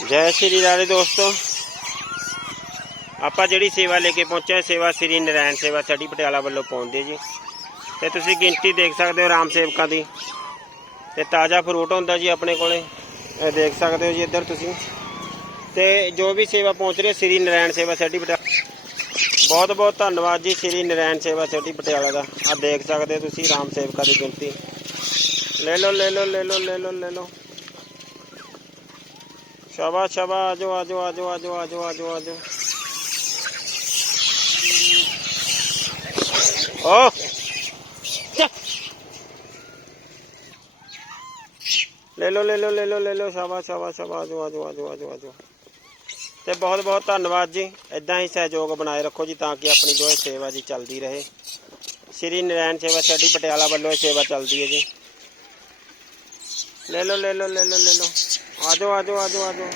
जय श्री राधे दोस्तों, ਆਪਾਂ ਜਿਹੜੀ ਸੇਵਾ ਲੈ ਕੇ ਪਹੁੰਚੇ ਸੇਵਾ ਸ੍ਰੀ ਨਰਾਇਣ ਸੇਵਾ ਸਟੀ ਪਟਿਆਲਾ ਵੱਲੋਂ ਪਹੁੰਚਦੇ ਜੀ। ਤੇ ਤੁਸੀਂ ਗਿਣਤੀ ਦੇਖ ਸਕਦੇ ਹੋ ਰਾਮ ਸੇਵਕਾਂ ਦੀ। ਤੇ ਤਾਜ਼ਾ ਫਰੂਟ ਹੁੰਦਾ ਜੀ ਆਪਣੇ ਕੋਲੇ, ਇਹ ਦੇਖ ਸਕਦੇ ਹੋ ਜੀ ਇੱਧਰ ਤੁਸੀਂ। ਤੇ ਜੋ ਵੀ ਸੇਵਾ ਪਹੁੰਚ ਰਹੀ ਹੈ ਸ੍ਰੀ ਨਰਾਇਣ ਸੇਵਾ ਸਟੀ ਪਟਿਆਲਾ, ਬਹੁਤ ਬਹੁਤ ਧੰਨਵਾਦ ਜੀ ਸ੍ਰੀ ਨਰਾਇਣ ਸੇਵਾ ਸਟੀ ਪਟਿਆਲਾ ਦਾ। ਆ ਦੇਖ ਸਕਦੇ ਹੋ ਤੁਸੀਂ ਰਾਮ ਸੇਵਕਾਂ ਦੀ ਗਿਣਤੀ। ਲੈ ਲਓ ਲੈ ਲਓ ਲੈ ਲਓ ਲੈ ਲਓ ਲੈ ਲਓ। शाबाश शाबाश, आजो आजो आजो आजो आजो आजो आजो। ओ ले लो ले लो ले लो ले लो, शाबाश शाबाश शाबाश, आजो आजो आजो आजो आजो। ते बहुत बहुत धन्यवाद जी, इदा ही सहयोग बनाए रखो जी ताकि अपनी जो सेवा जी चलती रहे। श्री नरायण सेवा सटी पटियाला वालों सेवा चलती है जी। ले लो ले लो ले लो ले लो, आजो आजो आजो आजो।